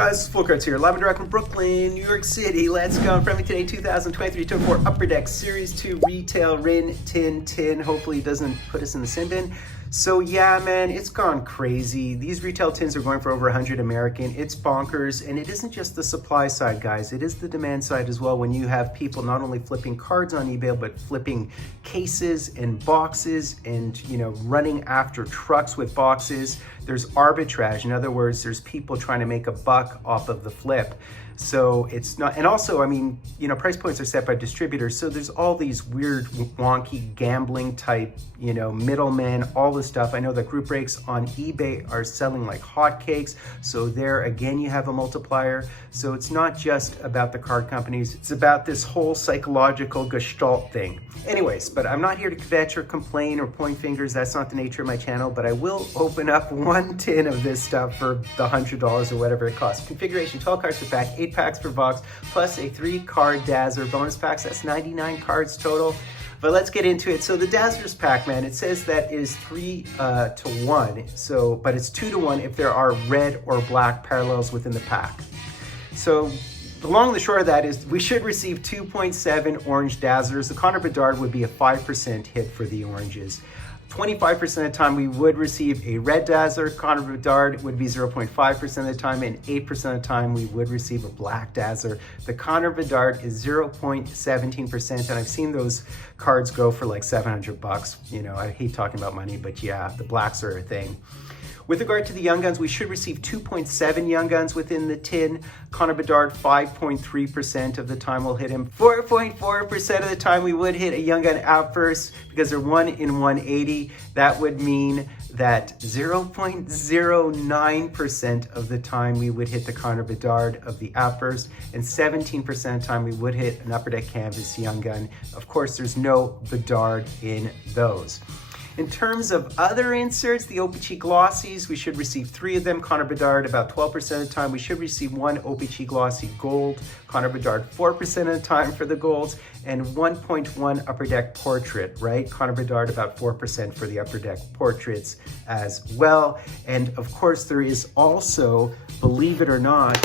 guys? Fultoncards here, live and direct from Brooklyn, New York City. Let's go. In front of me today, 2023-24 Upper Deck Series 2 Retail Rin Tin. Hopefully it doesn't put us in the sin bin. So yeah, man, it's gone crazy. These retail tins are going for over 100 American. It's bonkers, and it isn't just the supply side, guys. It is the demand side as well. When you have people not only flipping cards on eBay, but flipping cases and boxes and, you know, running after trucks with boxes. There's arbitrage. In other words, there's people trying to make a buck off of the flip. So it's not, and also, I mean, you know, price points are set by distributors. So there's all these weird, wonky gambling type, you know, middlemen, all this stuff. I know that group breaks on eBay are selling like hotcakes. So there again, you have a multiplier. So it's not just about the card companies. It's about this whole psychological gestalt thing. Anyways, but I'm not here to kvetch or complain or point fingers. That's not the nature of my channel, but I will open up one tin of this stuff for the $100 or whatever it costs. Configuration, 12 cards per pack, 8 packs per box, plus a 3-card Dazzler bonus packs. That's 99 cards total. But let's get into it. So the Dazzlers pack, man, it says that is 3 to 1. So, but it's 2 to 1 if there are red or black parallels within the pack. So the long and the short of that is we should receive 2.7 orange Dazzlers. The Connor Bedard would be a 5% hit for the oranges. 25% of the time we would receive a red Dazzler. Connor Bedard would be 0.5% of the time, and 8% of the time we would receive a black Dazzler. The Connor Bedard is 0.17%, and I've seen those cards go for like 700 bucks. You know, I hate talking about money, but yeah, the blacks are a thing. With regard to the Young Guns, we should receive 2.7 Young Guns within the tin. Connor Bedard, 5.3% of the time we'll hit him. 4.4% of the time we would hit a Young Gun outburst because they're 1 in 180. That would mean that 0.09% of the time we would hit the Connor Bedard of the outburst, and 17% of the time we would hit an Upper Deck Canvas Young Gun. Of course, there's no Bedard in those. In terms of other inserts, the O-Pee-Chee Glossies, we should receive 3 of them. Connor Bedard, about 12% of the time. We should receive 1 O-Pee-Chee Glossy Gold. Connor Bedard, 4% of the time for the golds, and 1.1 Upper Deck Portrait, right? Connor Bedard, about 4% for the Upper Deck Portraits as well. And of course, there is also, believe it or not,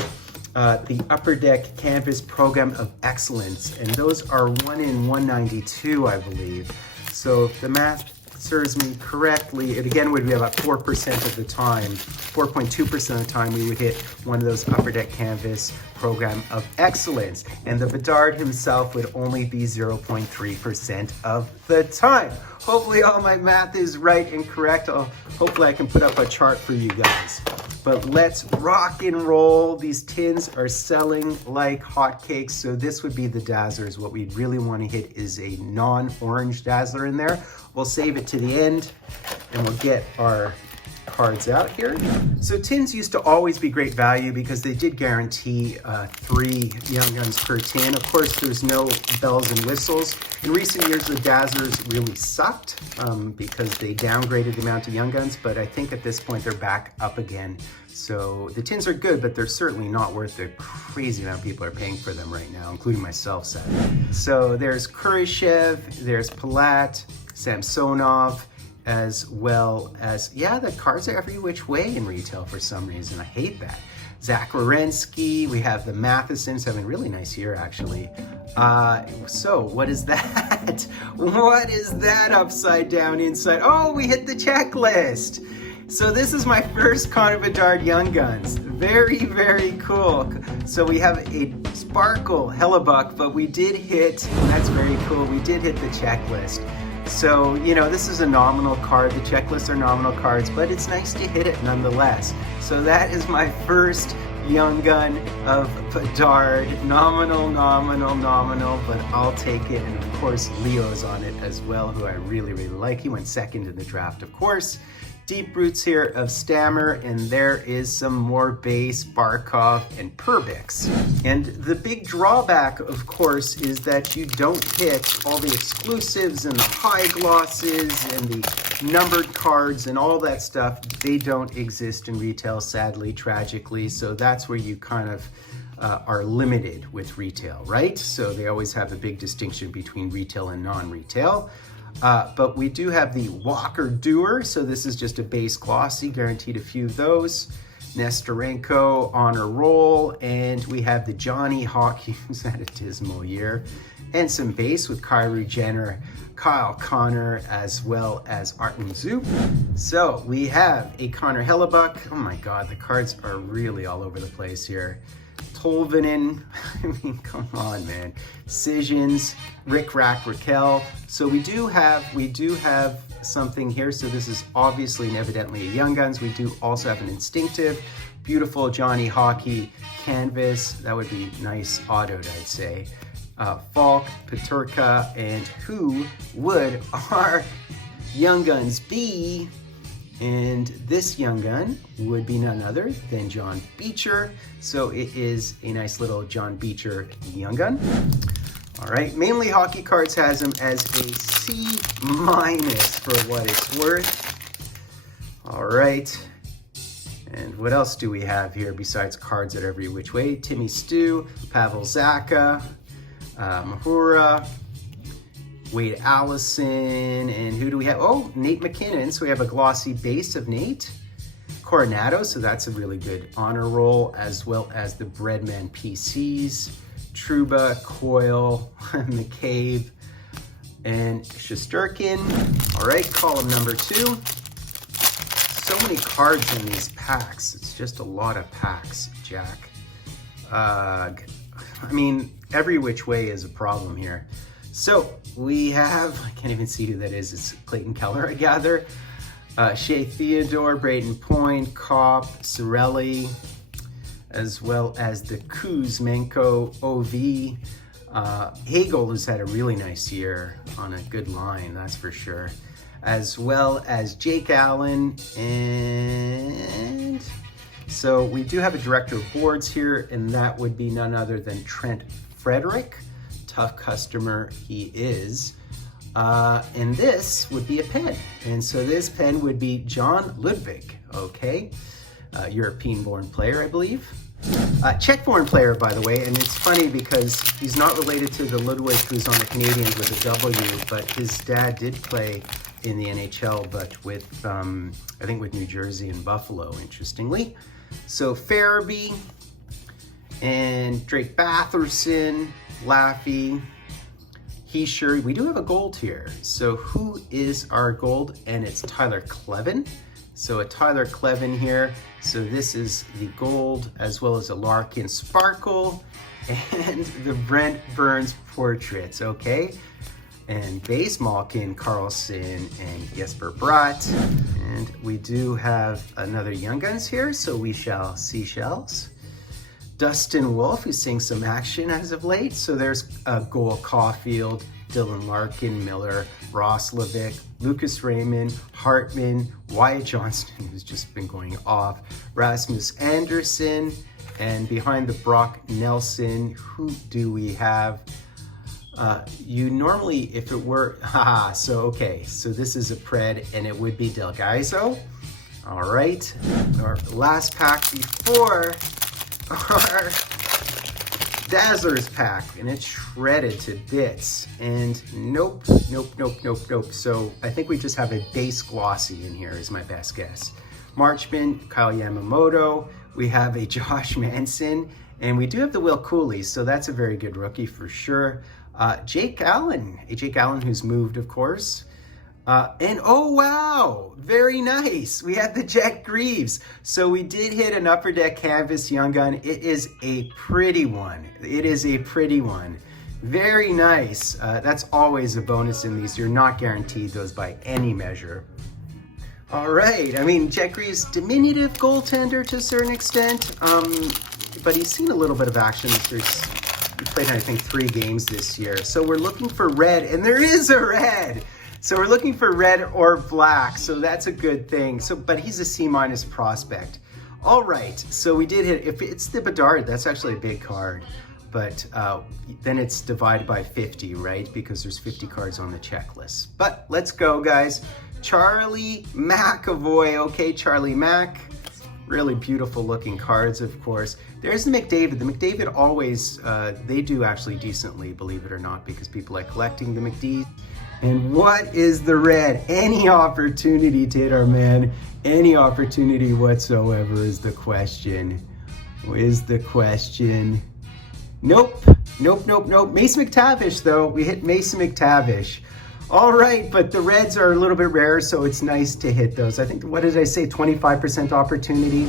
the Upper Deck Canvas Program of Excellence, and those are 1 in 192, I believe. So if the math serves me correctly, it again would be about 4% of the time, 4.2% of the time we would hit one of those Upper Deck Canvas Program of Excellence. And the Bedard himself would only be 0.3% of the time. Hopefully all my math is right and correct. Hopefully I can put up a chart for you guys. But let's rock and roll. These tins are selling like hotcakes. So this would be the Dazzlers. What we really want to hit is a non-orange Dazzler in there. We'll save it to the end and we'll get our cards out here. So tins used to always be great value because they did guarantee 3 Young Guns per tin. Of course, there's no bells and whistles. In recent years, the Dazzlers really sucked because they downgraded the amount of Young Guns, but I think at this point they're back up again. So the tins are good, but they're certainly not worth the crazy amount people are paying for them right now, including myself, sadly. So there's Kurashev, there's Palat, Samsonov, as well as, yeah, the cards are every which way in retail for some reason. I hate that. Zach Werenski, we have the Mathesons having a really nice year, actually. So what is that? What is that upside down inside? Oh, we hit the checklist. So this is my first Connor Bedard Young Guns. Very, very cool. So we have a Sparkle Hellebuck, but we did hit, and that's very cool, we did hit the checklist. So, you know, this is a nominal card. The checklists are nominal cards, but it's nice to hit it nonetheless. So that is my first Young Gun of Bedard. Nominal, but I'll take it. And of course, Leo's on it as well, who I really, really like. He went second in the draft, of course. Deep roots here of Stammer, and there is some more base, Barkov, and Perbix. And the big drawback, of course, is that you don't hit all the exclusives and the high glosses and the numbered cards and all that stuff. They don't exist in retail, sadly, tragically. So that's where you kind of are limited with retail, right? So they always have a big distinction between retail and non-retail. But we do have the Walker Doer, so this is just a base glossy, guaranteed a few of those. Nestorenko on a roll, and we have the Johnny Hockey, who's had a dismal year, and some base with Kyrie Jenner, Kyle Connor, as well as Artem Zoop. So we have a Connor Hellebuck. Oh my God, the cards are really all over the place here. Tolvanen, I mean, come on, man. Scissions, Rick Rack Raquel. So we do have something here. So this is obviously and evidently a Young Guns. We do also have an Instinctive, beautiful Johnny Hockey canvas. That would be nice autoed, I'd say. Falk, Peterka, and who would our Young Guns be? And this Young Gun would be none other than John Beecher. So it is a nice little John Beecher Young Gun. All right, Mainly Hockey Cards has him as a C- for what it's worth. All right, and what else do we have here besides cards at every which way? Timmy Stu, Pavel Zacha, Mahura, Wade Allison, and who do we have? Oh, Nate McKinnon. So we have a glossy base of Nate. Coronado, so that's a really good honor roll, as well as the Breadman PCs. Trouba, Coyle, McCabe, and Shesterkin. All right, column number 2. So many cards in these packs. It's just a lot of packs, Jack. I mean, every which way is a problem here. So we have, I can't even see who that is. It's Clayton Keller, I gather. Shea Theodore, Braden Point, Kopp, Cirelli, as well as the Kuzmenko OV. Hagel has had a really nice year on a good line, that's for sure. As well as Jake Allen, and so we do have a director of boards here, and that would be none other than Trent Frederick. Tough customer he is. And this would be a pen. And so this pen would be John Ludwig, okay? European-born player, I believe. Czech-born player, by the way, and it's funny because he's not related to the Ludwig who's on the Canadians with a W, but his dad did play in the NHL, but with, I think with New Jersey and Buffalo, interestingly. So Farabee and Drake Batherson, Laffy, Heischer. We do have a gold here. So who is our gold? And it's Tyler Clevin. So a Tyler Clevin here. So this is the gold, as well as a Larkin Sparkle and the Brent Burns portraits, okay? And base Malkin, Carlson, and Jesper Bratt. And we do have another Young Guns here, so we shall see shells. Dustin Wolf, who's seeing some action as of late. So there's Goal Caulfield, Dylan Larkin, Miller, Roslovic, Lucas Raymond, Hartman, Wyatt Johnston, who's just been going off, Rasmus Anderson, and behind the Brock Nelson, who do we have? You normally, if it were, so okay, so this is a Pred, and it would be Del Gaizo. All right, our last pack before our Dazzlers pack, and it's shredded to bits. And nope. So I think we just have a base glossy in here is my best guess. Marchman, Kyle Yamamoto, we have a Josh Manson, and we do have the Will Cooley, so that's a very good rookie for sure. Jake Allen, who's moved, of course. And oh wow, very nice. We have the Jack Greaves. So we did hit an Upper Deck Canvas Young Gun. It is a pretty one. Very nice. That's always a bonus in these. You're not guaranteed those by any measure. All right, I mean, Jack Greaves, diminutive goaltender to a certain extent, but he's seen a little bit of action. He played, I think, 3 games this year. So we're looking for red, and there is a red. So we're looking for red or black, so that's a good thing. So, but he's a C- prospect. All right, so we did hit, if it's the Bedard, that's actually a big card, but then it's divided by 50, right? Because there's 50 cards on the checklist. But let's go, guys. Charlie McAvoy, okay, Charlie Mac. Really beautiful looking cards, of course. There's the McDavid. The McDavid always, they do actually decently, believe it or not, because people like collecting the McDs. And what is the red? Any opportunity to hit our man. Any opportunity whatsoever is the question. Nope. Mason McTavish, though. We hit Mason McTavish. All right, but the reds are a little bit rare, so it's nice to hit those. I think, what did I say, 25% opportunity?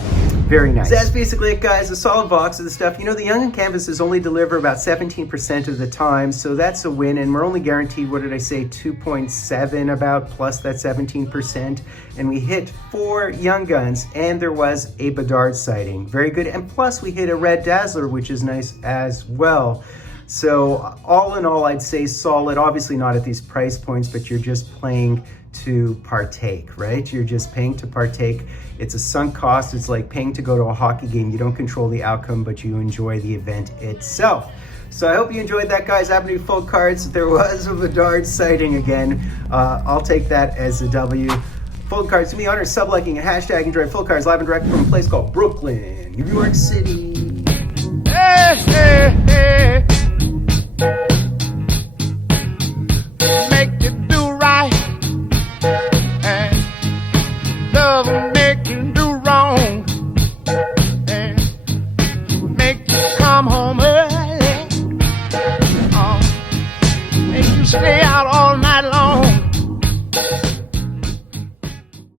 Very nice. So that's basically it, guys. A solid box of the stuff. You know, the Young canvases only deliver about 17% of the time, so that's a win, and we're only guaranteed, what did I say, 2.7 about, plus that 17%, and we hit 4 Young Guns, and there was a Bedard sighting. Very good, and plus we hit a Red Dazzler, which is nice as well. So all in all, I'd say solid. Obviously not at these price points, but you're just playing to partake, right? You're just paying to partake. It's a sunk cost. It's like paying to go to a hockey game. You don't control the outcome, but you enjoy the event itself. So I hope you enjoyed that, guys. Avenue Fultoncards. There was a Bedard sighting again. I'll take that as a W. Fultoncards, do me honor sub-liking and hashtag enjoy Fultoncards live and direct from a place called Brooklyn, New York City. Hey, hey, hey.